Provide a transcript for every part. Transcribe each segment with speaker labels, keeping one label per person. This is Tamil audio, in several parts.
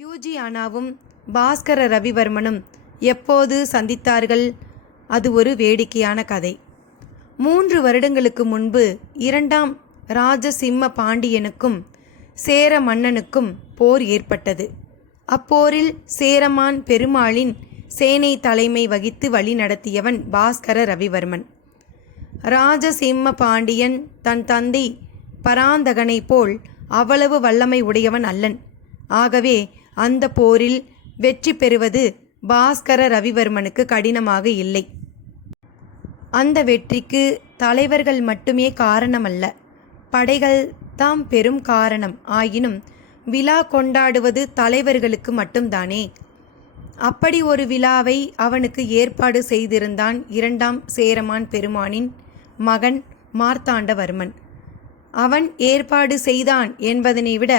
Speaker 1: யூஜியானாவும் பாஸ்கர ரவிவர்மனும் எப்போது சந்தித்தார்கள்? அது ஒரு வேடிக்கையான கதை. மூன்று வருடங்களுக்கு முன்பு இரண்டாம் ராஜசிம்ம பாண்டியனுக்கும் சேர மன்னனுக்கும் போர் ஏற்பட்டது. அப்போரில் சேரமான் பெருமாளின் சேனை தலைமை வகித்து வழி நடத்தியவன் பாஸ்கர ரவிவர்மன். ராஜசிம்ம பாண்டியன் தன் தந்தை பராந்தகனைப் போல் அவ்வளவு வல்லமை உடையவன் அல்லன். ஆகவே அந்த போரில் வெற்றி பெறுவது பாஸ்கர ரவிவர்மனுக்கு கடினமாக இல்லை. அந்த வெற்றிக்கு தலைவர்கள் மட்டுமே காரணமல்ல படைகள் தாம் பெரும் காரணம். ஆயினும் விழா கொண்டாடுவது தலைவர்களுக்கு மட்டும்தானே? அப்படி ஒரு விழாவை அவனுக்கு ஏற்பாடு செய்திருந்தான் இரண்டாம் சேரமான் பெருமானின் மகன் மார்த்தாண்டவர்மன். அவன் ஏற்பாடு செய்தான் என்பதனை விட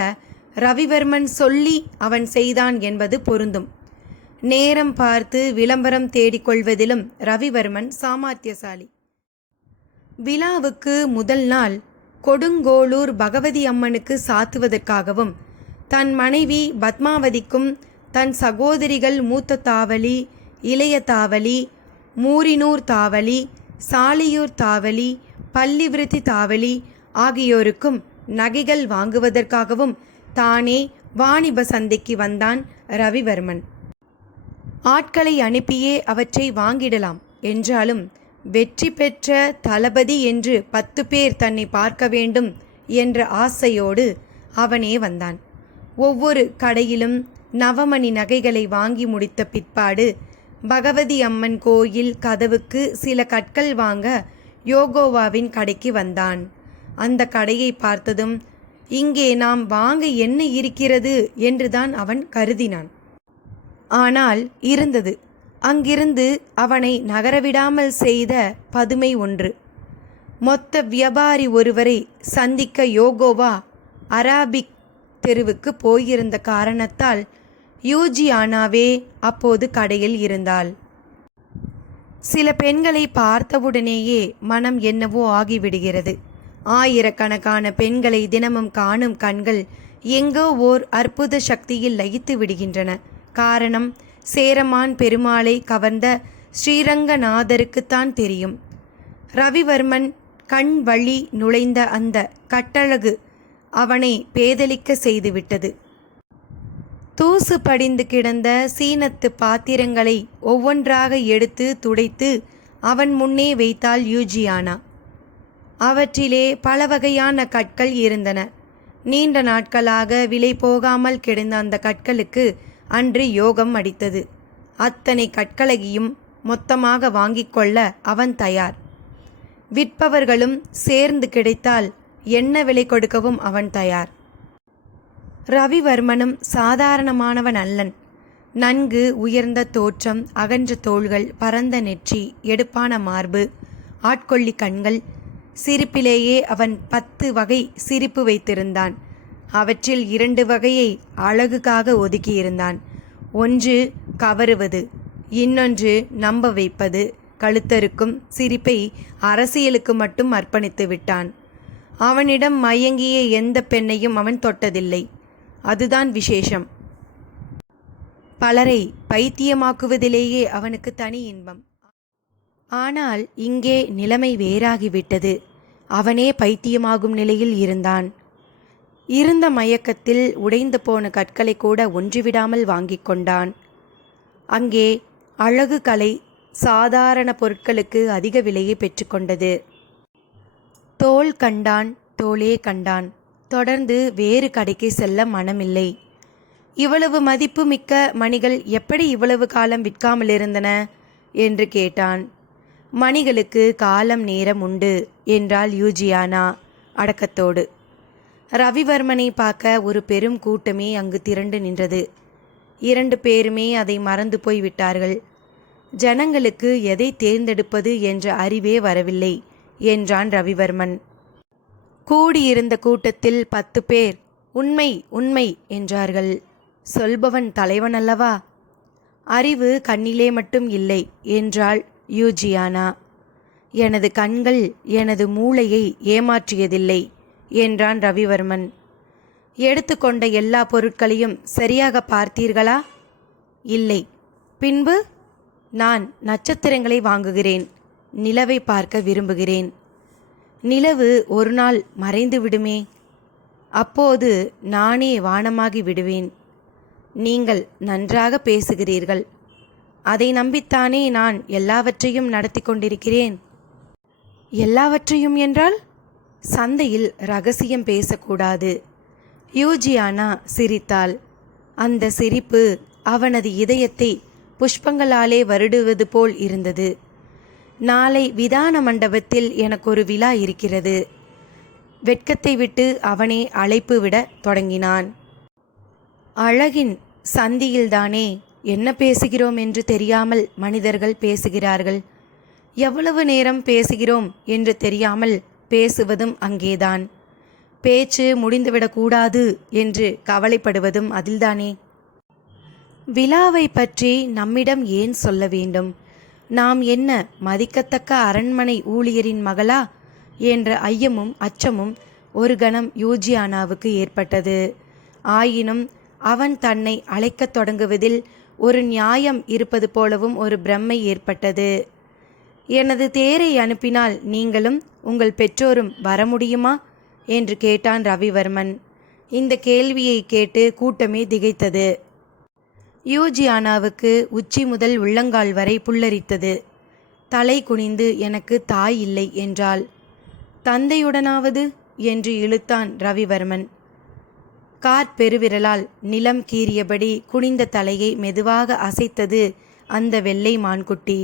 Speaker 1: ரவிவர்மன் சொல்லி அவன் செய்தான் என்பது பொருந்தும். நேரம் பார்த்து விளம்பரம் தேடிக்கொள்வதிலும் ரவிவர்மன் சாமர்த்தியசாலி. விழாவுக்கு முதல் நாள் கொடுங்கோளூர் பகவதி அம்மனுக்கு சாத்துவதற்காகவும் தன் மனைவி பத்மாவதிக்கும் தன் சகோதரிகள் மூத்த தாவலி இளைய தாவலி மூரினூர் தாவலி சாலியூர் தாவலி பள்ளிவிருத்தி தாவலி ஆகியோருக்கும் நகைகள் வாங்குவதற்காகவும் தானே வாணிப சந்தைக்கு வந்தான் ரவிவர்மன். ஆட்களை அனுப்பியே அவற்றை வாங்கிடலாம் என்றாலும் வெற்றி பெற்ற தளபதி என்று பத்து பேர் தன்னை பார்க்க வேண்டும் என்ற ஆசையோடு அவனே வந்தான். ஒவ்வொரு கடையிலும் நவமணி நகைகளை வாங்கி முடித்த பிற்பாடு பகவதி அம்மன் கோயில் கதவுக்கு சில கற்கள் வாங்க யோகோவாவின் கடைக்கு வந்தான். அந்த கடையை பார்த்ததும் இங்கே நாம் வாங்க என்ன இருக்கிறது என்றுதான் அவன் கருதினான். ஆனால் இருந்தது. அங்கிருந்து அவனை நகரவிடாமல் செய்த பதுமை ஒன்று. மொத்த வியாபாரி ஒருவரை சந்திக்க யோகோவா அராபிக் தெருவுக்கு போயிருந்த காரணத்தால் யூஜியானாவே அப்போது கடையில் இருந்தாள். சில பெண்களை பார்த்தவுடனேயே மனம் என்னவோ ஆகிவிடுகிறது. ஆயிரக்கணக்கான பெண்களை தினமும் காணும் கண்கள் எங்கோ ஓர் அற்புத சக்தியில் லயித்து விடுகின்றன. காரணம் சேரமான் பெருமாளை கவர்ந்த ஸ்ரீரங்கநாதருக்குத்தான் தெரியும். ரவிவர்மன் கண் வழி நுழைந்த அந்த கட்டழகு அவனை பேதலிக்க செய்துவிட்டது. தூசு படிந்து கிடந்த சீனத்து பாத்திரங்களை ஒவ்வொன்றாக எடுத்து துடைத்து அவன் முன்னே வைத்தாள் யூஜியானா. அவற்றிலே பல வகையான கற்கள் இருந்தன. நீண்ட நாட்களாக விலை போகாமல் கிடந்த அந்த கற்களுக்கு அன்று யோகம் அடித்தது. அத்தனை கற்களையும் மொத்தமாக வாங்கிக் கொள்ள அவன் தயார். விற்பவர்களும் சேர்ந்து கிடைத்தால் என்ன விலை கொடுக்கவும் அவன் தயார். ரவிவர்மனும் சாதாரணமானவன் அல்லன். நன்கு உயர்ந்த தோற்றம் அகன்ற தோள்கள் பரந்த நெற்றி எடுப்பான மார்பு ஆட்கொள்ளி கண்கள் சிரிப்பிலேயே அவன் பத்து வகை சிரிப்பு வைத்திருந்தான். அவற்றில் இரண்டு வகையை அழகுக்காக ஒதுக்கியிருந்தான். ஒன்று கவருவது இன்னொன்று நம்ப வைப்பது. கழுத்தருக்கும் சிரிப்பை அரசியலுக்கு மட்டும் அர்ப்பணித்து விட்டான். அவனிடம் மயங்கிய எந்த பெண்ணையும் அவன் தொட்டதில்லை. அதுதான் விசேஷம். பலரை பைத்தியமாக்குவதிலேயே அவனுக்கு தனி இன்பம். ஆனால் இங்கே நிலைமை வேறாகிவிட்டது. அவனே பைத்தியமாகும் நிலையில் இருந்தான். இருந்த மயக்கத்தில் உடைந்து போன கற்களை கூட ஒன்றுவிடாமல் வாங்கி கொண்டான். அங்கே அழகு கலை சாதாரண பொருட்களுக்கு அதிக விலையை பெற்றுக்கொண்டது தோல் கண்டான் தோலே கண்டான். தொடர்ந்து வேறு கடைக்கு செல்ல மனமில்லை. இவ்வளவு மதிப்பு மிக்க மணிகள் எப்படி இவ்வளவு காலம் விற்காமல் இருந்தன என்று கேட்டான். மணிகளுக்கு காலம் நேரம் உண்டு என்றாள் யூஜியானா அடக்கத்தோடு. ரவிவர்மனை பார்க்க ஒரு பெரும் கூட்டமே அங்கு திரண்டு நின்றது. இரண்டு பேருமே அதை மறந்து போய் விட்டார்கள். ஜனங்களுக்கு எதை தேர்ந்தெடுப்பது என்ற அறிவே வரவில்லை என்றான் ரவிவர்மன். கூடியிருந்த கூட்டத்தில் பத்து பேர் உண்மை உண்மை என்றார்கள். சொல்பவன் தலைவன் அல்லவா? அறிவு கண்ணிலே மட்டும் இல்லை என்றாள் யூஜியானா எனது கண்கள் எனது மூளையை ஏமாற்றியதில்லை என்றான் ரவிவர்மன். எடுத்துக்கொண்ட எல்லா பொருட்களையும் சரியாக பார்த்தீர்களா? இல்லை. பின்பு? நான் நட்சத்திரங்களை வாங்குகிறேன். நிலவை பார்க்க விரும்புகிறேன். நிலவு ஒரு நாள் மறைந்து விடுமே. அப்போது நானே வானமாகி விடுவேன். நீங்கள் நன்றாக பேசுகிறீர்கள். அதை நம்பித்தானே நான் எல்லாவற்றையும் நடத்தி கொண்டிருக்கிறேன். எல்லாவற்றையும் என்றால் சந்தையில் ரகசியம் பேசக்கூடாது. யூஜியானா சிரித்தாள். அந்த சிரிப்பு அவனது இதயத்தை புஷ்பங்களாலே வருடுவது போல் இருந்தது. நாளை விதான மண்டபத்தில் எனக்கு ஒரு விழா இருக்கிறது. வெட்கத்தை விட்டு அவனே அழைப்பு விட தொடங்கினான். அழகின் சந்தியில்தானே என்ன பேசுகிறோம் என்று தெரியாமல் மனிதர்கள் பேசுகிறார்கள். எவ்வளவு நேரம் பேசுகிறோம் என்று தெரியாமல் பேசுவதும் அங்கேதான். பேச்சு முடிந்துவிடக்கூடாது என்று கவலைப்படுவதும் அதில்தானே. விழாவை பற்றி நம்மிடம் ஏன் சொல்ல வேண்டும்? நாம் என்ன மதிக்கத்தக்க அரண்மனை ஊழியரின் மகளா? என்ற ஐயமும் அச்சமும் ஒரு கணம் யூஜியானாவுக்கு ஏற்பட்டது. ஆயினும் அவன் தன்னை அழைக்கத் தொடங்குவதில் ஒரு நியாயம் இருப்பது போலவும் ஒரு பிரம்மை ஏற்பட்டது. எனது தேரை அனுப்பினால் நீங்களும் உங்கள் பெற்றோரும் வர முடியுமா? என்று கேட்டான் ரவிவர்மன். இந்த கேள்வியை கேட்டு கூட்டமே திகைத்தது. யூஜியானாவுக்கு உச்சி முதல் உள்ளங்கால் வரை புல்லரித்தது. தலை குனிந்து எனக்கு தாய் இல்லை என்றாள். தந்தையுடனாவது? என்று இழுத்தான் ரவிவர்மன். கார் பெருவிரலால் நிலம் கீறியபடி குனிந்த தலையை மெதுவாக அசைத்தது அந்த வெள்ளை மான்குட்டி.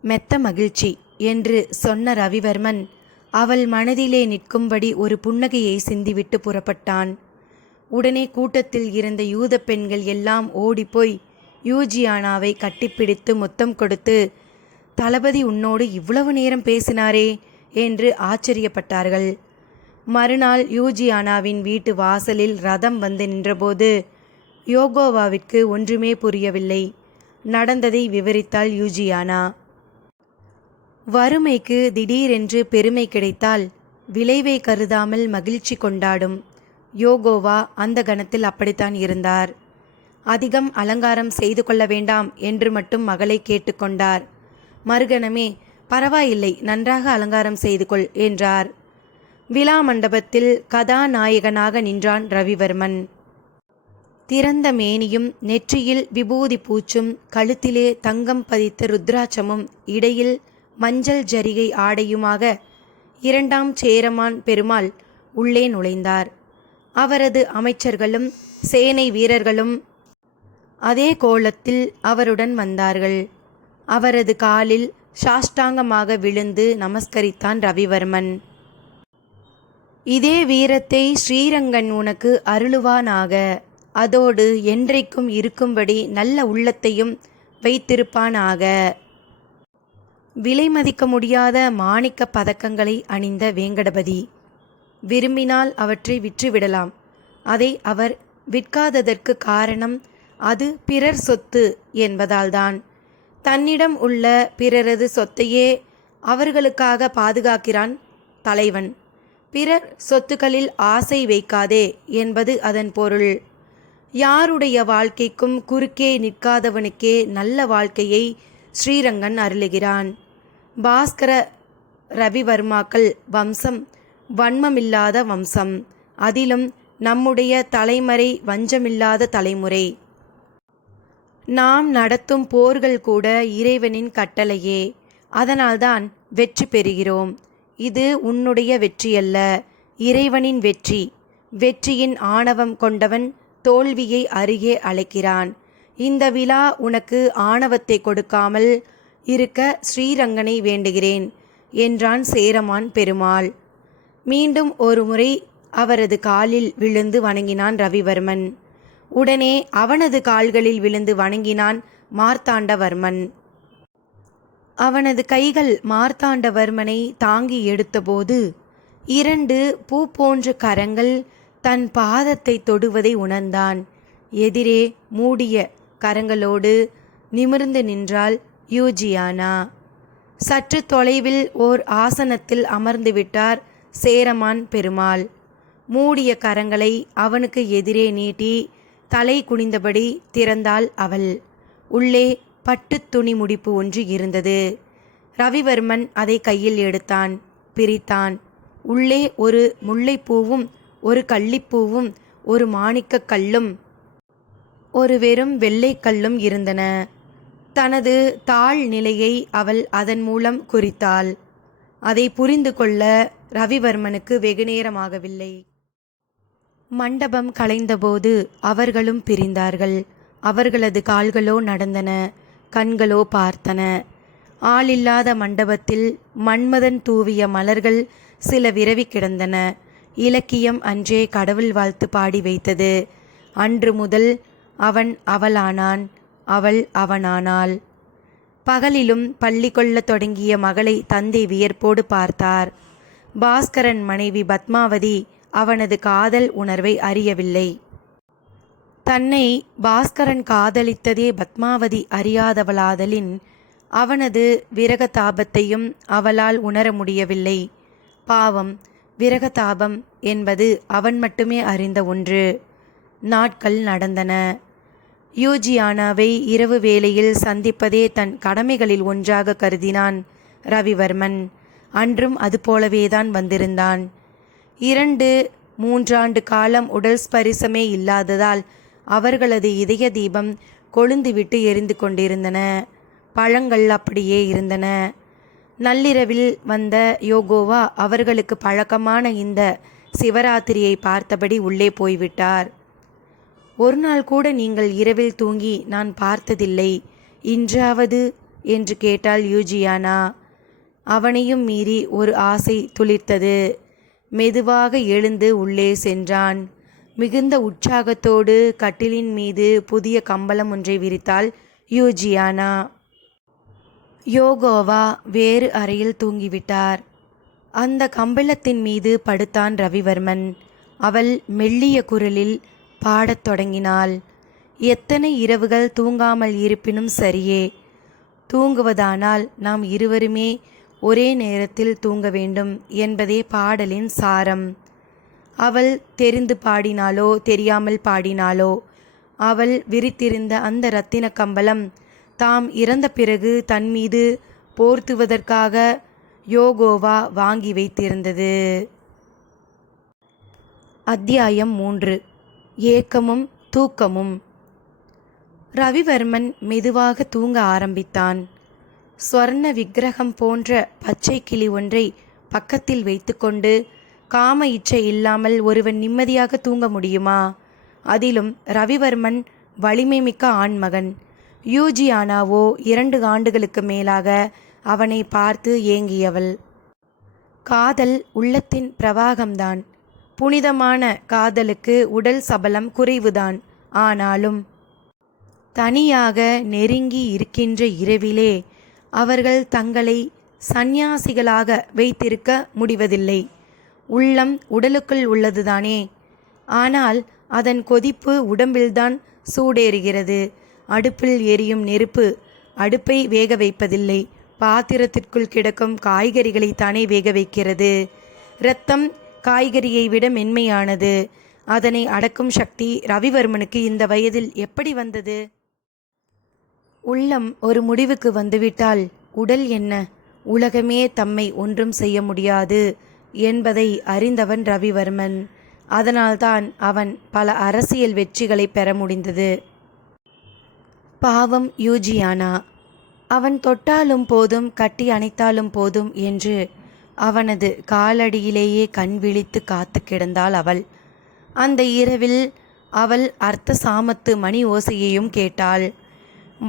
Speaker 1: மெத்த மகிழ்ச்சி என்று சொன்ன ரவிவர்மன் அவள் மனதிலே நிற்கும்படி ஒரு புன்னகையை சிந்திவிட்டு புறப்பட்டான். உடனே கூட்டத்தில் இருந்த யூத பெண்கள் எல்லாம் ஓடிப்போய் யூஜியானாவை கட்டிப்பிடித்து முத்தம் கொடுத்து தளபதி உன்னோடு இவ்வளவு நேரம் பேசினாரே என்று ஆச்சரியப்பட்டார்கள். மறுநாள் யூஜியானாவின் வீட்டு வாசலில் ரதம் வந்து நின்றபோது யோகோவாவிற்கு ஒன்றுமே புரியவில்லை. நடந்ததை விவரித்தாள் யூஜியானா. வறுமைக்கு திடீரென்று பெருமை கிடைத்தால் விளைவை கருதாமல் மகிழ்ச்சி கொண்டாடும் யோகோவா அந்த கணத்தில் அப்படித்தான் இருந்தார். அதிகம் அலங்காரம் செய்து கொள்ள வேண்டாம் என்று மட்டும் மகளை கேட்டுக்கொண்டார். மறுகணமே பரவாயில்லை நன்றாக அலங்காரம் செய்து கொள் என்றார். விழா மண்டபத்தில் கதாநாயகனாக நின்றான் ரவிவர்மன். திறந்த மேனியும் நெற்றியில் விபூதி பூச்சும் கழுத்திலே தங்கம் பதித்த ருத்ராட்சமும் இடையில் மஞ்சள் ஜரிகை ஆடையுமாக இரண்டாம் சேரமான் பெருமாள் உள்ளே நுழைந்தார். அவரது அமைச்சர்களும் சேனை வீரர்களும் அதே கோலத்தில் அவருடன் வந்தார்கள். அவரது காலில் சாஷ்டாங்கமாக விழுந்து நமஸ்கரித்தான் ரவிவர்மன். இதே வீரத்தை ஸ்ரீரங்கன் உனக்கு அருளுவானாக. அதோடு என்றைக்கும் இருக்கும்படி நல்ல உள்ளத்தையும் வைத்திருப்பானாக. விலை மதிக்க முடியாத மாணிக்க பதக்கங்களை அணிந்த வேங்கடபதி விரும்பினால் அவற்றை விற்றுவிடலாம். அதை அவர் விற்காததற்கு காரணம் அது பிறர் சொத்து என்பதால்தான். தன்னிடம் உள்ள பிறரது சொத்தையே அவர்களுக்காக பாதுகாக்கிறான் தலைவன். பிறர் சொத்துக்களில் ஆசை வைக்காதே என்பது அதன் பொருள். யாருடைய வாழ்க்கைக்கும் குறுக்கே நிற்காதவனுக்கே நல்ல வாழ்க்கையை ஸ்ரீரங்கன் அருளுகிறான். பாஸ்கர ரவிவர்மாக்கள் வம்சம் வன்மமில்லாத வம்சம் அதிலும் நம்முடைய தலைமுறை வஞ்சமில்லாத தலைமுறை. நாம் நடத்தும் போர்கள் கூட இறைவனின் கட்டளையே. அதனால்தான் வெற்றி பெறுகிறோம். இது உன்னுடைய வெற்றியல்ல. இறைவனின் வெற்றி. வெற்றியின் ஆணவம் கொண்டவன் தோல்வியை அருகே அழைக்கிறான். இந்த விழா உனக்கு ஆணவத்தை கொடுக்காமல் இருக்க ஸ்ரீரங்கனை வேண்டுகிறேன் என்றான் சேரமான் பெருமாள். மீண்டும் ஒரு முறை அவரது காலில் விழுந்து வணங்கினான் ரவிவர்மன். உடனே அவனது கால்களில் விழுந்து வணங்கினான் மார்த்தாண்டவர்மன். அவனது கைகள் மார்த்தாண்டவர்மனை தாங்கி எடுத்தபோது இரண்டு பூ போன்ற கரங்கள் தன் பாதத்தை தொடுவதை உணர்ந்தான். எதிரே மூடிய கரங்களோடு நிமிர்ந்து நின்றாள் யூஜியானா. சற்று தொலைவில் ஓர் ஆசனத்தில் அமர்ந்து விட்டார் சேரமான் பெருமாள். மூடிய கரங்களை அவனுக்கு எதிரே நீட்டி தலை குனிந்தபடி திறந்தாள் அவள். உள்ளே பட்டுத் துணி முடிப்பு ஒன்று இருந்தது. ரவிவர்மன் அதை கையில் எடுத்தான். பிரித்தான். உள்ளே ஒரு முல்லைப்பூவும் ஒரு கள்ளிப்பூவும் ஒரு மாணிக்கக் கல்லும் ஒரு வெறும் வெள்ளைக்கல்லும் இருந்தன. தனது தாழ் நிலையை அவள் அதன் மூலம் குறித்தாள். அதை புரிந்து கொள்ள ரவிவர்மனுக்கு வெகுநேரமாகவில்லை மண்டபம் கலைந்தபோது அவர்களும் பிரிந்தார்கள். அவர்களது கால்களோ நடந்தன. கண்களோ பார்த்தன. ஆளில்லாத மண்டபத்தில் மன்மதன் தூவிய மலர்கள் சில விரவி கிடந்தன. இலக்கியம் அன்றே கடவுள் வாழ்த்து பாடி வைத்தது. அன்று முதல் அவன் அவளானான் அவள் அவனானாள். பகலிலும் பள்ளி கொள்ளத் தொடங்கிய மகளை தந்தை வியர்ப்போடு பார்த்தார். பாஸ்கரன் மனைவி பத்மாவதி அவனது காதல் உணர்வை அறியவில்லை. தன்னை பாஸ்கரன் காதலித்ததே பத்மாவதி அறியாதவளாதலின் அவனது விரகதாபத்தையும் அவளால் உணர முடியவில்லை. பாவம் விரகதாபம் என்பது அவன் மட்டுமே அறிந்த ஒன்று. நாட்கள் நடந்தன. யூஜியானாவை இரவு வேளையில் சந்திப்பதே தன் கடமைகளில் ஒன்றாக கருதினான் ரவிவர்மன். அன்றும் அதுபோலவேதான் வந்திருந்தான். இரண்டு மூன்றாண்டு காலம் உடல் ஸ்பரிசமே இல்லாததால் அவர்களது இதய தீபம் கொழுந்துவிட்டு எரிந்து கொண்டிருந்தன. பழங்கள் அப்படியே இருந்தன. நள்ளிரவில் வந்த யோகோவா அவர்களுக்கு பழக்கமான இந்த சிவராத்திரியை பார்த்தபடி உள்ளே போய்விட்டார். ஒரு நாள் கூட நீங்கள் இரவில் தூங்கி நான் பார்த்ததில்லை. இன்றாவது? என்று கேட்டாள் யூஜியானா. அவனையும் மீறி ஒரு ஆசை துளிர்த்தது. மெதுவாக எழுந்து உள்ளே சென்றான். மிகுந்த உற்சாகத்தோடு கட்டிலின் மீது புதிய கம்பளம் ஒன்றை விரித்தாள் யூஜியானா. யோகோவா வேறு அறையில் தூங்கிவிட்டார். அந்த கம்பளத்தின் மீது படுத்தான் ரவிவர்மன். அவள் மெல்லிய குரலில் பாடத் தொடங்கினாள். எத்தனை இரவுகள் தூங்காமல் இருப்பினும் சரியே. தூங்குவதானால் நாம் இருவருமே ஒரே நேரத்தில் தூங்க வேண்டும் என்பதே பாடலின் சாரம். அவள் தெரிந்து பாடினாலோ தெரியாமல் பாடினாலோ அவள் விரித்திருந்த அந்த இரத்தின கம்பளம் தாம் இறந்த பிறகு தன் மீது போர்த்துவதற்காக யோகோவா வாங்கி வைத்திருந்தது. அத்தியாயம் மூன்று. ஏக்கமும் தூக்கமும். ரவிவர்மன் மெதுவாக தூங்க ஆரம்பித்தான். ஸ்வர்ண விக்கிரகம் போன்ற பச்சை கிளி ஒன்றை பக்கத்தில் வைத்துக்கொண்டு காம இச்சை இல்லாமல் ஒருவன் நிம்மதியாக தூங்க முடியுமா? அதிலும் ரவிவர்மன் வலிமை மிக்க ஆண்மகன். யூஜியானாவோ இரண்டு ஆண்டுகளுக்கு மேலாக அவனை பார்த்து ஏங்கியவள். காதல் உள்ளத்தின் பிரவாகம்தான். புனிதமான காதலுக்கு உடல் சபலம் குறைவுதான். ஆனாலும் தனியாக நெருங்கி இருக்கின்ற இரவிலே அவர்கள் தங்களை சந்நியாசிகளாக வைத்திருக்க முடிவதில்லை. உள்ளம் உடலுக்குள் உள்ளதுதானே? ஆனால் அதன் கொதிப்பு உடம்பில்தான் சூடேறுகிறது. அடுப்பில் எரியும் நெருப்பு அடுப்பை வேக வைப்பதில்லை. பாத்திரத்திற்குள் கிடக்கும் காய்கறிகளை தானே வேக வைக்கிறது. இரத்தம் காய்கறியை விட மென்மையானது. அதனை அடக்கும் சக்தி ரவிவர்மனுக்கு இந்த வயதில் எப்படி வந்தது? உள்ளம் ஒரு முடிவுக்கு வந்துவிட்டால் உடல் என்ன? உலகமே தம்மை ஒன்றும் செய்ய முடியாது. என்பதை அறிந்தவன் ரவிவர்மன். அதனால்தான் அவன் பல அரசியல் வெற்றிகளை பெற முடிந்தது. பாவம் யூஜியானா. அவன் தொட்டாலும் போதும் கட்டி அணைத்தாலும் போதும் என்று அவனது காலடியிலேயே கண் விழித்து காத்து கிடந்தாள் அவள். அந்த இரவில் அவள் அர்த்த சாமத்து மணி ஓசையையும் கேட்டாள்.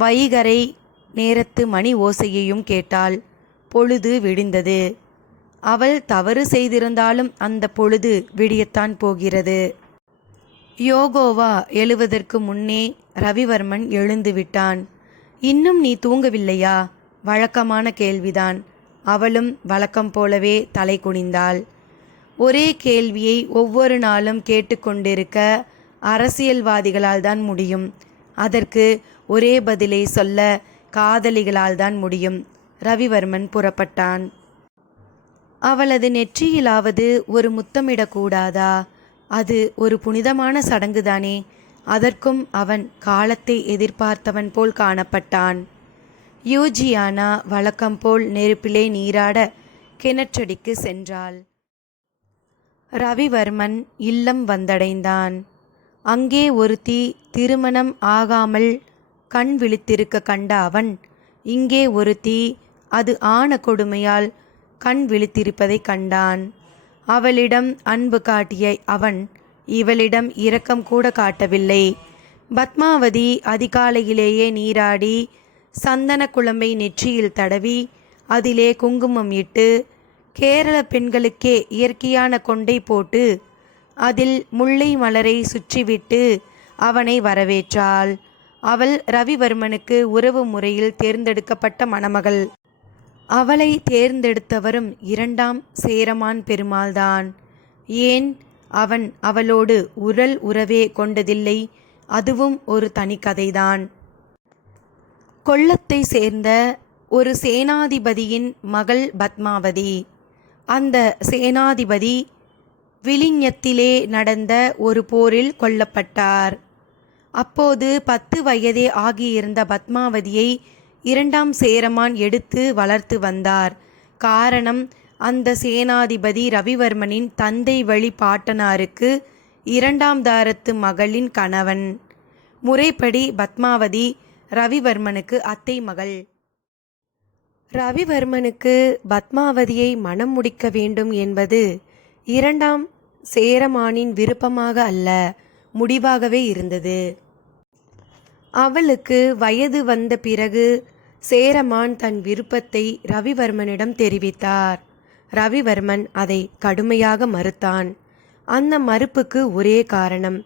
Speaker 1: வைகரை நேரத்து மணி ஓசையையும் கேட்டாள். பொழுது விடிந்தது. அவள் தவறு செய்திருந்தாலும் அந்த பொழுது விடியத்தான் போகிறது. யோகோவா எழுவதற்கு முன்னே ரவிவர்மன் எழுந்து விட்டான். இன்னும் நீ தூங்கவில்லையா? வழக்கமான கேள்விதான். அவளும் வழக்கம் போலவே தலை குனிந்தாள். ஒரே கேள்வியை ஒவ்வொரு நாளும் கேட்டுக்கொண்டிருக்க அரசியல்வாதிகளால் தான் முடியும். அதற்கு ஒரே பதிலை சொல்ல காதலிகளால் தான் முடியும். ரவிவர்மன் புறப்பட்டான். அவளது நெற்றியிலாவது ஒரு முத்தமிடக்கூடாதா? அது ஒரு புனிதமான சடங்குதானே. அதற்கும் அவன் காலத்தை எதிர்பார்த்தவன் போல் காணப்பட்டான். யூஜியானா வழக்கம் போல் நெருப்பிலே நீராட கிணற்றடிக்கு சென்றாள். ரவிவர்மன் இல்லம் வந்தடைந்தான். அங்கே ஒருத்தி திருமணம் ஆகாமல் கண் விழித்திருக்க கண்ட அவன் இங்கே ஒருத்தி அது ஆன கொடுமையால் கண் விழித்திருப்பதைக் கண்டான். அவளிடம் அன்பு காட்டிய அவன் இவளிடம் இரக்கம் கூட காட்டவில்லை. பத்மாவதி அதிகாலையிலேயே நீராடி சந்தன குழம்பை நெற்றியில் தடவி அதிலே குங்குமம் இட்டு கேரள பெண்களுக்கே இயற்கையான கொண்டை போட்டு அதில் முல்லை மலரை சுற்றிவிட்டு அவனை வரவேற்றாள். அவள் ரவிவர்மனுக்கு உறவு முறையில் தேர்ந்தெடுக்கப்பட்ட மணமகள். அவளை தேர்ந்தெடுத்தவரும் இரண்டாம் சேரமான் பெருமாள்தான். ஏன்? அவன் அவளோடு உரல் உறவே கொண்டதில்லை அதுவும் ஒரு தனிக்கதைதான். கொல்லத்தை சேர்ந்த ஒரு சேனாதிபதியின் மகள் பத்மாவதி. அந்த சேனாதிபதி விழிஞத்திலே நடந்த ஒரு போரில் கொல்லப்பட்டார். அப்போது பத்து வயதே ஆகியிருந்த பத்மாவதியை இரண்டாம் சேரமான் எடுத்து வளர்த்து வந்தார். காரணம் அந்த சேனாதிபதி ரவிவர்மனின் தந்தை வழி பாட்டனாருக்கு இரண்டாம் தாரத்து மகளின் கணவன். முறைப்படி பத்மாவதி ரவிவர்மனுக்கு அத்தை மகள். ரவிவர்மனுக்கு பத்மாவதியை மணம் முடிக்க வேண்டும் என்பது இரண்டாம் சேரமானின் விருப்பமாக அல்ல முடிவாகவே இருந்தது. அவளுக்கு வயது வந்த பிறகு சேரமான் தன் விருப்பத்தை ரவிவர்மனிடம் தெரிவித்தார். ரவிவர்மன் அதை கடுமையாக மறுத்தான். அந்த மறுப்புக்கு ஒரே காரணம்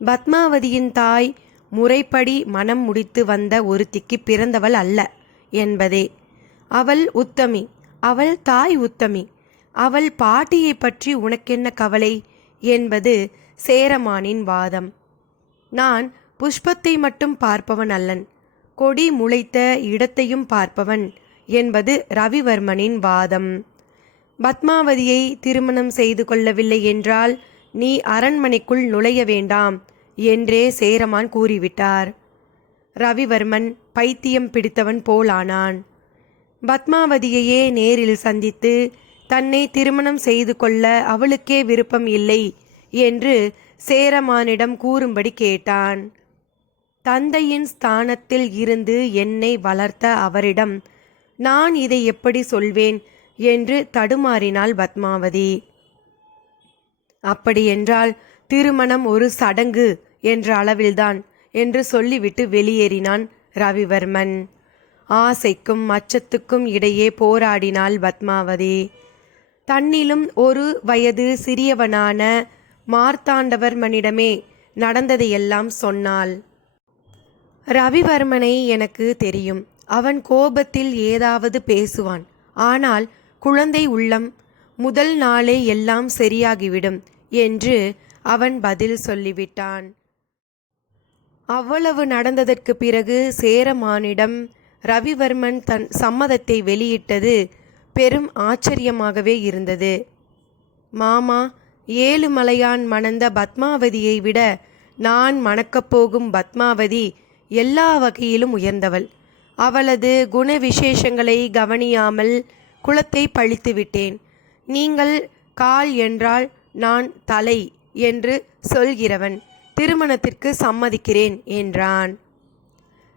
Speaker 1: பத்மாவதியின் தாய் முறைப்படி மனம் முடித்து வந்த ஒருத்திக்கு பிறந்தவள் அல்ல என்பதே. அவள் உத்தமி அவள் தாய் உத்தமி அவள் பாட்டியை பற்றி உனக்கென்ன கவலை? என்பது சேரமானின் வாதம். நான் புஷ்பத்தை மட்டும் பார்ப்பவன் அல்லன். கொடி முளைத்த இடத்தையும் பார்ப்பவன் என்பது ரவிவர்மனின் வாதம். பத்மாவதியை திருமணம் செய்து கொள்ளவில்லை என்றால் நீ அரண்மனைக்குள் நுழைய வேண்டாம் என்றே சேரமான் கூறிவிட்டார். ரவிவர்மன் பைத்தியம் பிடித்தவன் போலானான். பத்மாவதியையே நேரில் சந்தித்து தன்னை திருமணம் செய்து கொள்ள அவளுக்கே விருப்பம் இல்லை என்று சேரமானிடம் கூறும்படி கேட்டான். தந்தையின் ஸ்தானத்தில் இருந்து என்னை வளர்த்த அவரிடம் நான் இதை எப்படி சொல்வேன்? என்று தடுமாறினாள் பத்மாவதி. அப்படியென்றால் திருமணம் ஒரு சடங்கு என்ற அளவில்தான் என்று சொல்லிவிட்டு வெளியேறினான் ரவிவர்மன். ஆசைக்கும் அச்சத்துக்கும் இடையே போராடினாள் பத்மாவதி. தன்னிலும் ஒரு வயது சிறியவனான மார்த்தாண்டவர்மனிடமே நடந்ததையெல்லாம் சொன்னாள். ரவிவர்மனை எனக்கு தெரியும். அவன் கோபத்தில் ஏதாவது பேசுவான். ஆனால் குழந்தை உள்ளம் முதல் நாளே எல்லாம் சரியாகிவிடும் என்று அவன் பதில் சொல்லிவிட்டான். அவ்வளவு நடந்ததற்கு பிறகு சேரமானிடம் ரவிவர்மன் தன் சம்மதத்தை வெளியிட்டது பெரும் ஆச்சரியமாகவே இருந்தது. மாமா ஏழுமலையான் மணந்த பத்மாவதியை விட நான் மணக்கப் போகும் பத்மாவதி எல்லா வகையிலும் உயர்ந்தவள். அவளது குண விசேஷங்களை கவனியாமல் குலத்தை பழித்து விட்டேன். நீங்கள் கால் என்றால் நான் தலை என்று சொல்கிறவன் திருமணத்திற்கு சம்மதிக்கிறேன் என்றான்.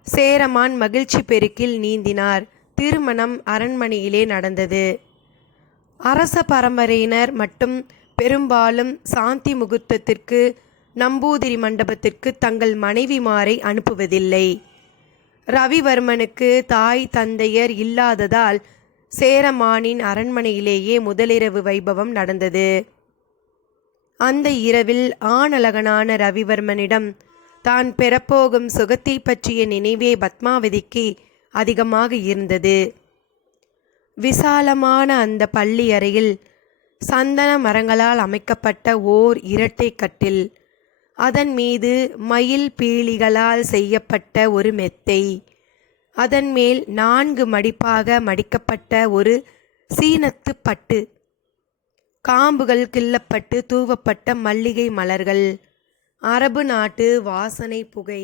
Speaker 1: சேரமான் மகிழ்ச்சி பெருக்கில் நீந்தினார். திருமணம் அரண்மனையிலே நடந்தது. அரச பரம்பரையினர் மட்டும் பெரும்பாலும் சாந்தி முகூர்த்தத்திற்கு நம்பூதிரி மண்டபத்திற்கு தங்கள் மனைவிமாரை அனுப்புவதில்லை. ரவிவர்மனுக்கு தாய் தந்தையர் இல்லாததால் சேரமானின் அரண்மனையிலேயே முதலிரவு வைபவம் நடந்தது. அந்த இரவில் ஆணழகனான ரவிவர்மனிடம் தான் பெறப்போகும் சுகத்தை பற்றிய நினைவே பத்மாவதிக்கு அதிகமாக இருந்தது. விசாலமான அந்த பள்ளி அறையில் சந்தன மரங்களால் அமைக்கப்பட்ட ஓர் இரட்டை கட்டில் அதன் மீது மயில் பீலிகளால் செய்யப்பட்ட ஒரு மெத்தை. அதன் மேல் நான்கு மடிப்பாக மடிக்கப்பட்ட ஒரு சீனத்து பட்டு. காம்புகள் கிள்ளப்பட்டு தூவப்பட்ட மல்லிகை மலர்கள். அரபு நாட்டு வாசனை புகை.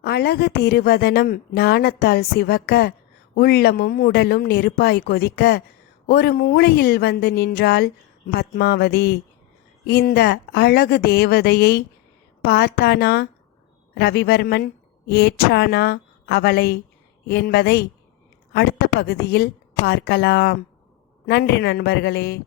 Speaker 1: அழகு திருவதனம் நாணத்தால் சிவக்க உள்ளமும் உடலும் நெருப்பாய் கொதிக்க ஒரு மூலையில் வந்து நின்றாள் பத்மாவதி. இந்த அழகு தேவதையை பார்த்தானா? ரவிவர்மன் ஏற்றானா அவளை என்பதை அடுத்த பகுதியில் பார்க்கலாம். நன்றி நண்பர்களே.